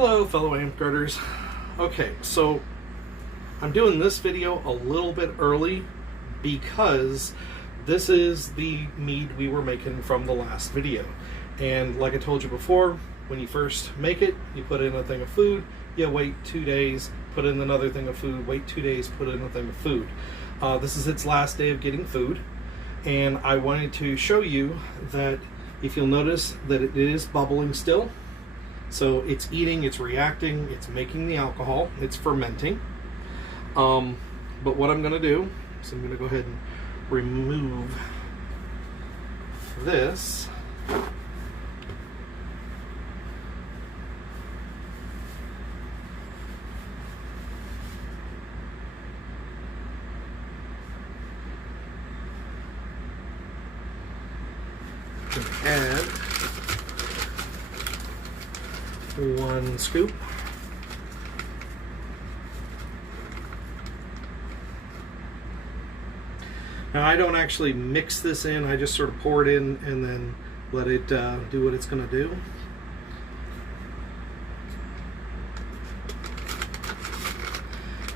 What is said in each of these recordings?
Hello fellow amp girders. Okay, so I'm doing this video a little bit early because this is the mead we were making from the last video. And like I told you before, when you first make it, you put in a thing of food, you wait 2 days, put in another thing of food, wait 2 days, put in a thing of food. This is its last day of getting food, and I wanted to show you that if you'll notice that it is bubbling still. So it's eating, it's reacting, it's making the alcohol, it's fermenting. But what I'm going to do is I'm going to go ahead and remove this. Add 1 scoop. Now I don't actually mix this in, I just sort of pour it in and then let it do what it's going to do.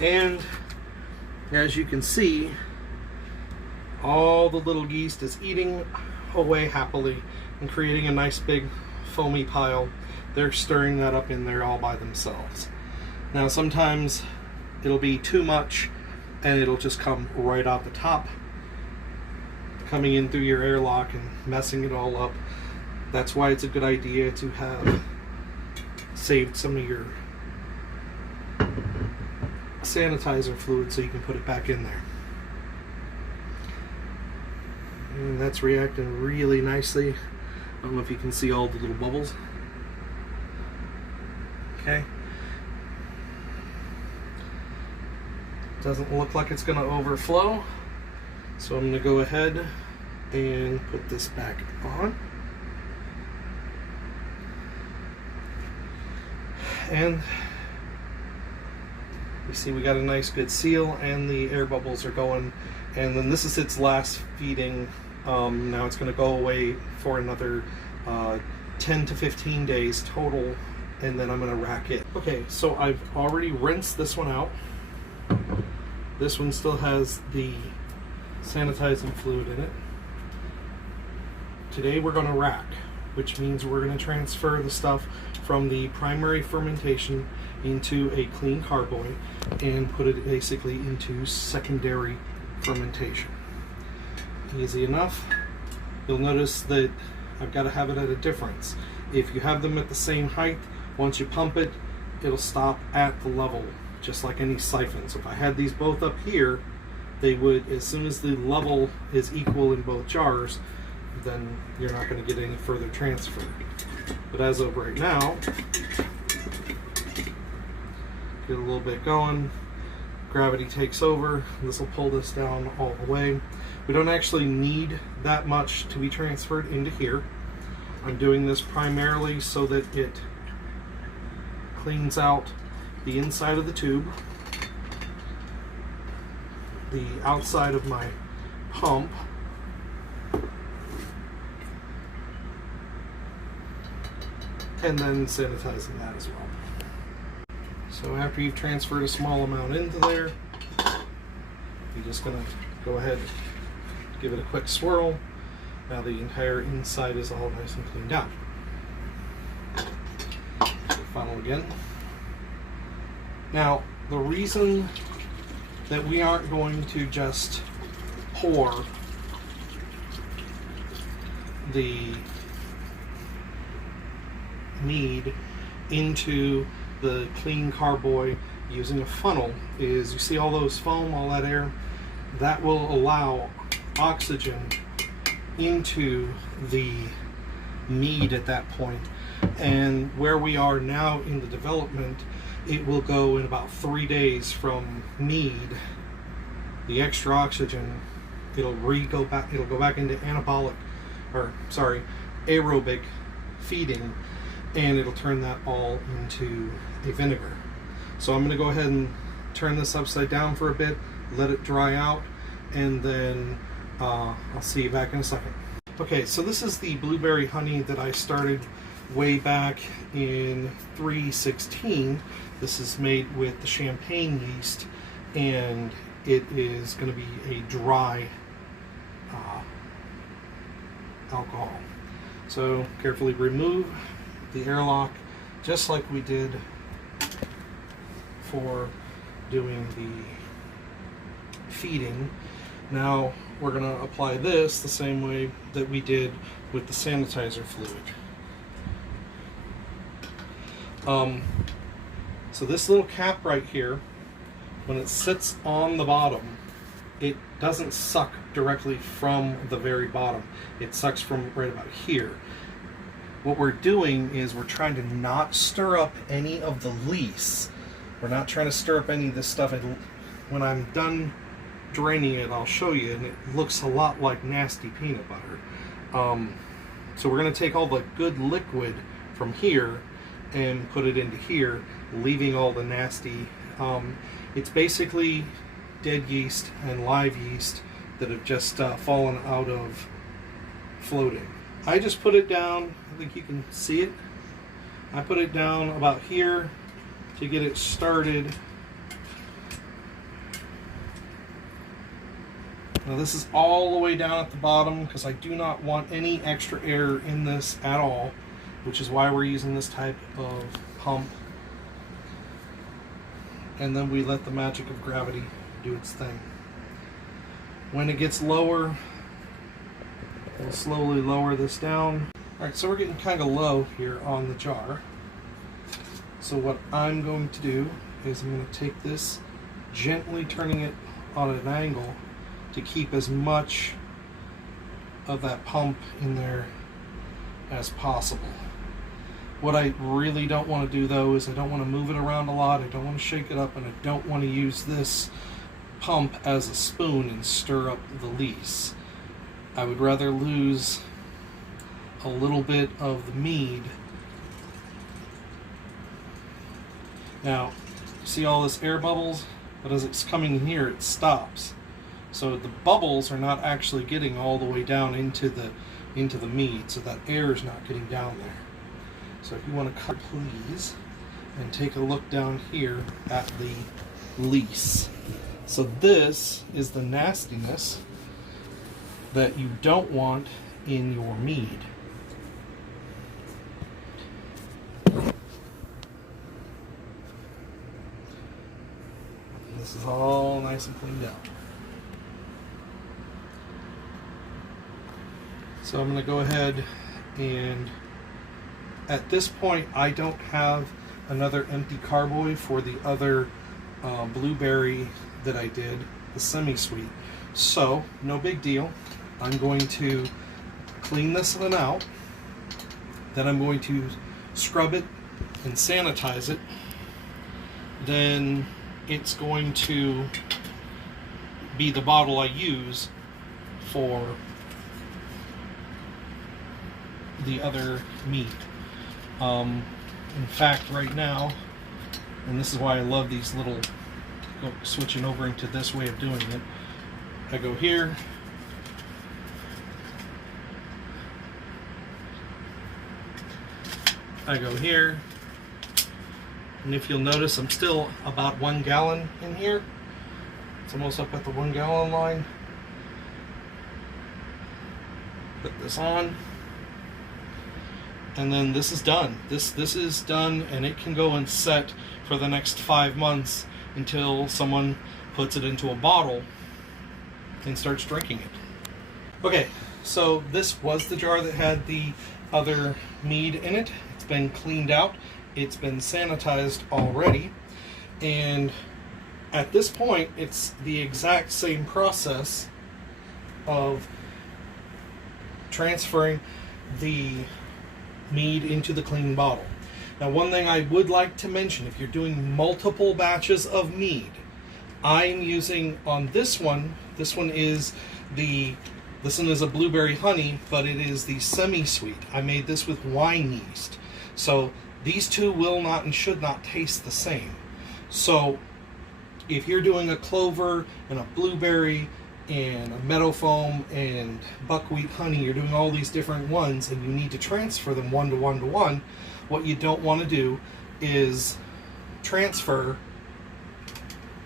And as you can see, all the little yeast is eating away happily and creating a nice big foamy pile. They're stirring that up in there all by themselves. Now sometimes it'll be too much and it'll just come right out the top, coming in through your airlock and messing it all up. That's why it's a good idea to have saved some of your sanitizer fluid so you can put it back in there. And that's reacting really nicely. I don't know if you can see all the little bubbles. Okay. Doesn't look like it's going to overflow. So I'm going to go ahead and put this back on. And you see we got a nice good seal and the air bubbles are going. And then this is its last feeding. Now it's going to go away for another 10 to 15 days total, and then I'm going to rack it. Okay, so I've already rinsed this one out. This one still has the sanitizing fluid in it. Today we're going to rack, which means we're going to transfer the stuff from the primary fermentation into a clean carboy and put it basically into secondary fermentation. Easy enough. You'll notice that I've got to have it at a difference. If you have them at the same height, once you pump it, it'll stop at the level, just like any siphon. So if I had these both up here, they would, as soon as the level is equal in both jars, then you're not going to get any further transfer. But as of right now, get a little bit going, gravity takes over, this will pull this down all the way. We don't actually need that much to be transferred into here. I'm doing this primarily so that it cleans out the inside of the tube, the outside of my pump, and then sanitizing that as well. So after you've transferred a small amount into there, you're just going to go ahead and give it a quick swirl. Now the entire inside is all nice and cleaned out. Funnel again. Now the reason that we aren't going to just pour the mead into the clean carboy using a funnel is, you see all those foam, all that air, that will allow oxygen into the mead at that point. And where we are now in the development, it will go in about 3 days from mead, the extra oxygen, it'll go back into aerobic feeding, and it'll turn that all into a vinegar. So I'm going to go ahead and turn this upside down for a bit, let it dry out, and then I'll see you back in a second. Okay, so this is the blueberry honey that I started way back in 316. This is made with the champagne yeast, and it is going to be a dry alcohol. So carefully remove the airlock, just like we did for doing the feeding. Now we're going to apply this the same way that we did with the sanitizer fluid. So this little cap right here, when it sits on the bottom, it doesn't suck directly from the very bottom. It sucks from right about here. What we're doing is we're trying to not stir up any of the lees. We're not trying to stir up any of this stuff. And when I'm done draining it, I'll show you, and it looks a lot like nasty peanut butter. So we're going to take all the good liquid from here and put it into here, leaving all the nasty. It's basically dead yeast and live yeast that have just fallen out of floating. I just put it down, I think you can see it. I put it down about here to get it started. Now this is all the way down at the bottom because I do not want any extra air in this at all, which is why we're using this type of pump. And then we let the magic of gravity do its thing. When it gets lower, we'll slowly lower this down. Alright, so we're getting kind of low here on the jar. So what I'm going to do is I'm going to take this, gently turning it on an angle to keep as much of that pump in there as possible. What I really don't want to do though is I don't want to move it around a lot, I don't want to shake it up, and I don't want to use this pump as a spoon and stir up the lees. I would rather lose a little bit of the mead. Now, see all this air bubbles? But as it's coming in here, it stops. So the bubbles are not actually getting all the way down into the mead, so that air is not getting down there. So if you want to cut, please, and take a look down here at the lees. So this is the nastiness that you don't want in your mead. This is all nice and cleaned out. So I'm going to go ahead and at this point I don't have another empty carboy for the other blueberry that I did, the semi-sweet. So no big deal. I'm going to clean this one out. Then I'm going to scrub it and sanitize it. Then it's going to be the bottle I use for the other meat. In fact, right now, and this is why I love these little, switching over into this way of doing it, I go here, I go here, and if you'll notice, I'm still about 1 gallon in here. It's almost up at the 1 gallon line. Put this on. And then this is done. This is done, and it can go and set for the next 5 months until someone puts it into a bottle and starts drinking it. Okay, so this was the jar that had the other mead in it. It's been cleaned out. It's been sanitized already. And at this point, it's the exact same process of transferring the mead into the clean bottle. Now, one thing I would like to mention, if you're doing multiple batches of mead, I'm using on this one is a blueberry honey, but it is the semi-sweet. I made this with wine yeast. So these two will not and should not taste the same. So if you're doing a clover and a blueberry and a meadow foam and buckwheat honey. You're doing all these different ones, and you need to transfer them one to one to one. What you don't want to do is transfer,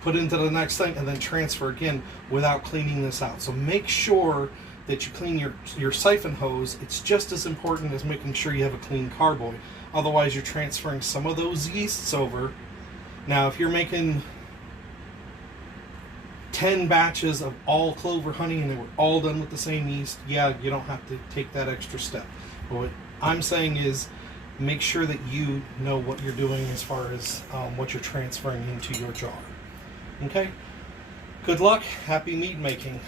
put into the next thing, and then transfer again without cleaning this out. So make sure that you clean your siphon hose. It's just as important as making sure you have a clean carboy. Otherwise, you're transferring some of those yeasts over. Now, if you're making 10 batches of all clover honey and they were all done with the same yeast, yeah, you don't have to take that extra step. But what I'm saying is make sure that you know what you're doing as far as what you're transferring into your jar. Okay? Good luck. Happy mead making.